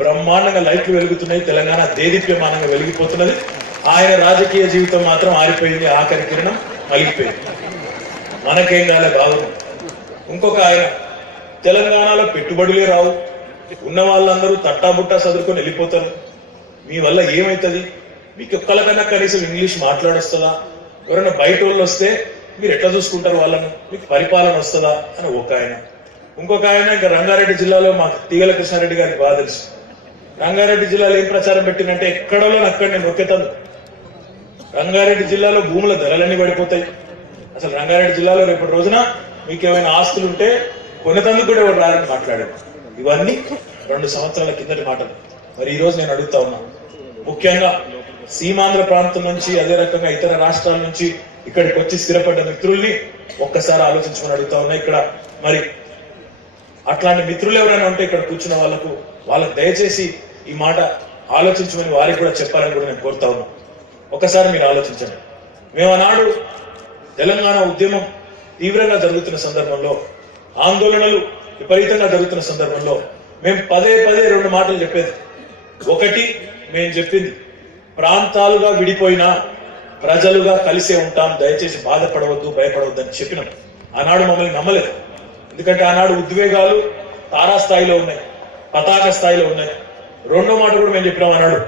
బ్రహ్మాండంగా లైట్లు వెలుగుతున్నాయి, తెలంగాణ దేదీప్యమానంగా వెలిగిపోతున్నది. ఆయన రాజకీయ జీవితం మాత్రం ఆరిపోయింది, ఆఖరి కిరణం మలిగిపోయింది. మనకేం కాలే బాగుంది. ఇంకొక ఆయన తెలంగాణలో పెట్టుబడులే రావు, ఉన్న వాళ్ళందరూ తట్టాబుట్టా చదువుకొని వెళ్ళిపోతారు, మీ వల్ల ఏమవుతుంది, మీకు ఒక్కళ్ళకన్నా కనీసం ఇంగ్లీష్ మాట్లాడొస్తుందా, ఎవరైనా బయట వాళ్ళు వస్తే మీరు ఎట్లా చూసుకుంటారు వాళ్ళను, మీకు పరిపాలన వస్తుందా అని ఒక ఆయన. ఇంకొక ఆయన ఇంకా రంగారెడ్డి జిల్లాలో మాకు తీగల కృష్ణారెడ్డి గారికి బాగా తెలుసు. రంగారెడ్డి జిల్లాలో ఏం ప్రచారం పెట్టిందంటే ఎక్కడో అక్కడ నేను నొక్కేతాను, రంగారెడ్డి జిల్లాలో భూముల ధరలన్నీ పడిపోతాయి, అసలు రంగారెడ్డి జిల్లాలో రేపటి రోజున మీకు ఏమైనా ఆస్తులు ఉంటే కొనేతందుకు కూడా ఎవరు రారని మాట్లాడారు. ఇవన్నీ 2 సంవత్సరాల కిందటి మాటలు. మరి ఈ రోజు నేను అడుగుతా ఉన్నా, ముఖ్యంగా సీమాంధ్ర ప్రాంతం నుంచి అదే రకంగా ఇతర రాష్ట్రాల నుంచి ఇక్కడికి వచ్చి స్థిరపడ్డ మిత్రుల్ని ఒక్కసారి ఆలోచించమని అడుగుతా ఉన్నా. ఇక్కడ మరి అట్లాంటి మిత్రులు ఎవరైనా ఉంటే ఇక్కడ కూర్చున్న వాళ్ళకు దయచేసి ఈ మాట ఆలోచించమని వారికి కూడా చెప్పాలని కూడా నేను కోరుతా ఉన్నా. ఒకసారి మీరు ఆలోచించండి. మేము ఆనాడు తెలంగాణ ఉద్యమం తీవ్రంగా జరుగుతున్న సందర్భంలో, ఆందోళనలు విపరీతంగా జరుగుతున్న సందర్భంలో మేము పదే 2 మాటలు చెప్పేది. ఒకటి, మేము చెప్పింది ప్రాంతాలుగా విడిపోయినా ప్రజలుగా కలిసే ఉంటాం, దయచేసి బాధపడవద్దు, భయపడవద్దు అని చెప్పినాం. ఆనాడు మమ్మల్ని నమ్మలేదు, ఎందుకంటే ఆనాడు ఉద్వేగాలు తారాస్థాయిలో ఉన్నాయి, పతాక స్థాయిలో ఉన్నాయి. రెండో మాట కూడా మేము చెప్పినాం, ఆనాడు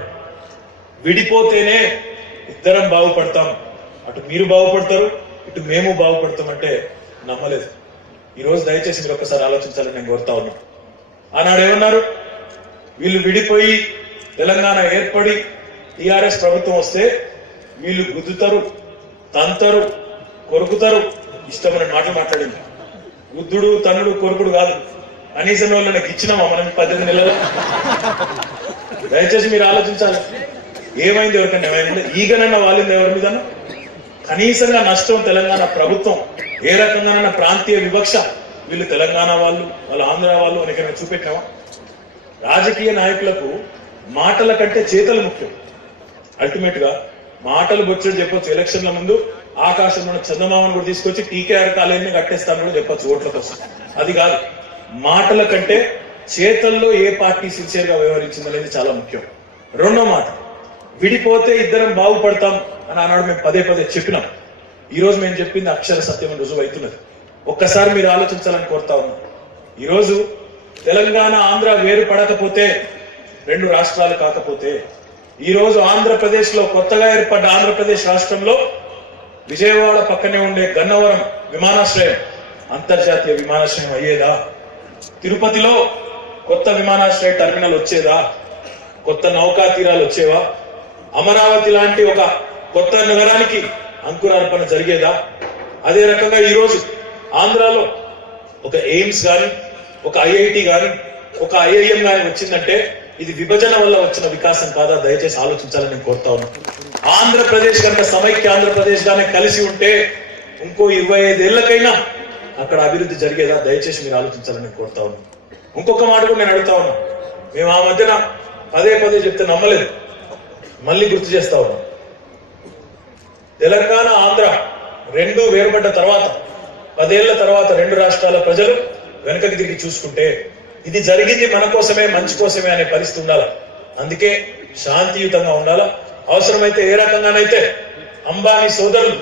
విడిపోతేనే ఇద్దరం బాగుపడతాం, అటు మీరు బాగుపడతారు ఇటు మేము బాగుపడతాం అంటే నమ్మలేదు. ఈరోజు దయచేసి మీరు ఒక్కసారి ఆలోచించాలని నేను కోరుతా ఉన్నా. ఆనాడు ఏమన్నారు, వీళ్ళు విడిపోయి తెలంగాణ ఏర్పడి టిఆర్ఎస్ ప్రభుత్వం వస్తే వీళ్ళు గుద్దుతారు, తంతరు, కొరుకుతారు, ఇష్టమైన మాటలు మాట్లాడింది. గుద్దుడు తన్నుడు కొరుకుడు కాదు, కనీసం వాళ్ళకి ఇచ్చినామా మనం 18 నెలలు? దయచేసి మీరు ఆలోచించాలి. ఏమైంది, ఎవరికన్నా ఏమైంది, ఈగనన్నా వాలింది ఎవరి మీద? కనీసంగా నష్టం తెలంగాణ ప్రభుత్వం. ఏ రకంగానైనా ప్రాంతీయ వివక్ష, వీళ్ళు తెలంగాణ వాళ్ళు ఆంధ్ర వాళ్ళు అని ఎక్కడైనా చూపెట్టామా? రాజకీయ నాయకులకు మాటల కంటే చేతలు ముఖ్యం. అల్టిమేట్ గా మాటలు బొచ్చడు చెప్పొచ్చు, ఎలక్షన్ల ముందు ఆకాశంలో చందమామను కూడా తీసుకొచ్చి టీకేఆర్ కాలేజీని కట్టేస్తాను కూడా చెప్పొచ్చు ఓట్ల కోసం. అది కాదు, మాటల కంటే చేతల్లో ఏ పార్టీ సిన్సియర్ గా వ్యవహరించింది అనేది చాలా ముఖ్యం. రెండో మాట, విడిపోతే ఇద్దరం బాగుపడతాం అని ఆనాడు మేము పదే చెప్పినాం. ఈ రోజు మేము చెప్పింది అక్షర సత్యం రుజువు అవుతున్నది. ఒక్కసారి మీరు ఆలోచించాలని కోరుతా ఉన్నాం. ఈరోజు తెలంగాణ ఆంధ్ర వేరు పడకపోతే, 2 రాష్ట్రాలు కాకపోతే, ఈ రోజు ఆంధ్రప్రదేశ్ లో కొత్తగా ఏర్పడ్డ ఆంధ్రప్రదేశ్ రాష్ట్రంలో విజయవాడ పక్కనే ఉండే గన్నవరం విమానాశ్రయం అంతర్జాతీయ విమానాశ్రయం అయ్యేదా? తిరుపతిలో కొత్త విమానాశ్రయ టెర్మినల్ వచ్చేదా? కొత్త నౌకా తీరాలు వచ్చేవా? అమరావతి లాంటి ఒక కొత్త నగరానికి అంకురార్పణ జరిగేదా? అదే రకంగా ఈ రోజు ఆంధ్రాలో ఒక ఎయిమ్స్ గాని, ఒక ఐఐటి గాని, ఒక ఐఐఎం గాని వచ్చిందంటే ఇది విభజన వల్ల వచ్చిన వికాసం కాదా? దయచేసి ఆలోచించాలని నేను కోరుతా ఉన్నాను. ఆంధ్రప్రదేశ్ కనుక సమైక్య ఆంధ్రప్రదేశ్ గానే కలిసి ఉంటే ఇంకో 25 ఏళ్లకైనా అక్కడ అభివృద్ధి జరిగేదా? దయచేసి మీరు ఆలోచించాలని నేను కోరుతా ఉన్నాను. ఇంకొక మాట కూడా నేను అడుగుతా ఉన్నాను. మేము ఆ మధ్యన పదే చెప్తే నమ్మలేదు, మళ్ళీ గుర్తు చేస్తా ఉన్నాం. తెలంగాణ ఆంధ్ర 2 వేరుపడ్డ తర్వాత 10 ఏళ్ల తర్వాత 2 రాష్ట్రాల ప్రజలు వెనకకి తిరిగి చూసుకుంటే ఇది జరిగింది మన కోసమే, మంచి కోసమే అనే పరిస్థితి ఉండాలి. అందుకే శాంతియుతంగా ఉండాలా. అవసరమైతే ఏ రకంగానైతే అంబానీ సోదరులు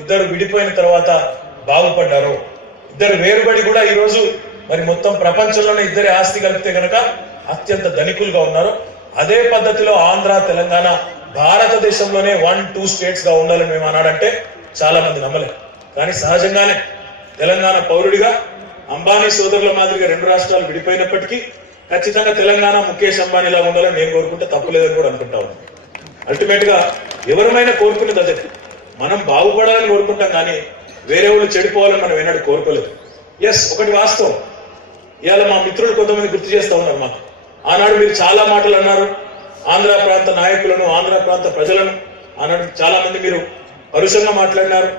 ఇద్దరు విడిపోయిన తర్వాత బాగుపడ్డారో, ఇద్దరు వేరుబడి కూడా ఈ రోజు మరి మొత్తం ప్రపంచంలోనే ఇద్దరి ఆస్తి కలిపితే గనక అత్యంత ధనికులుగా ఉన్నారు. అదే పద్ధతిలో ఆంధ్ర తెలంగాణ భారతదేశంలోనే 1-2 స్టేట్స్ గా ఉండాలని మేము అన్నాడంటే చాలా మంది నమ్మలేదు. కానీ సహజంగానే తెలంగాణ పౌరుడిగా అంబానీ సోదరుల మాదిరిగా 2 రాష్ట్రాలు విడిపోయినప్పటికీ ఖచ్చితంగా తెలంగాణ ముఖేష్ అంబానీలా ఉండాలని నేను కోరుకుంటే తప్పులేదని కూడా అనుకుంటా ఉన్నాను. అల్టిమేట్ గా ఎవరమైనా కోరుకునేది అదే, మనం బాగుపడాలని కోరుకుంటాం, కానీ వేరే వాళ్ళు చెడిపోవాలని మనం ఏనాడు కోరుకోలేదు. ఎస్, ఒకటి వాస్తవం, ఇవాళ మా మిత్రులు కొంతమంది గుర్తు చేస్తా ఉన్నారు మాకు, ఆనాడు మీరు చాలా మాటలు అన్నారు, ఆంధ్ర ప్రాంత నాయకులను, ఆంధ్ర ప్రాంత ప్రజలను ఆనాడు చాలా మంది మీరు పరుషంగా మాట్లాడినారు,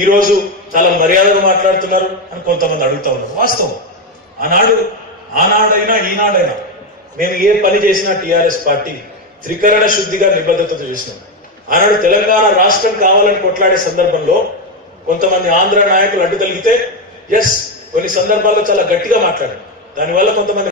ఈ రోజు చాలా మర్యాదగా మాట్లాడుతున్నారు అని కొంతమంది అడుగుతా ఉన్నారు. వాస్తవం, ఆనాడైనా ఈనాడైనా మేము ఏ పని చేసినా టిఆర్ఎస్ పార్టీ త్రికరణ శుద్ధిగా నిబద్ధతతో చేసినాం. ఆనాడు తెలంగాణ రాష్ట్రం కావాలని కొట్లాడే సందర్భంలో కొంతమంది ఆంధ్ర నాయకులు అడ్డు తగిలితే ఎస్ కొన్ని సందర్భాల్లో చాలా గట్టిగా మాట్లాడారు, దానివల్ల కొంతమంది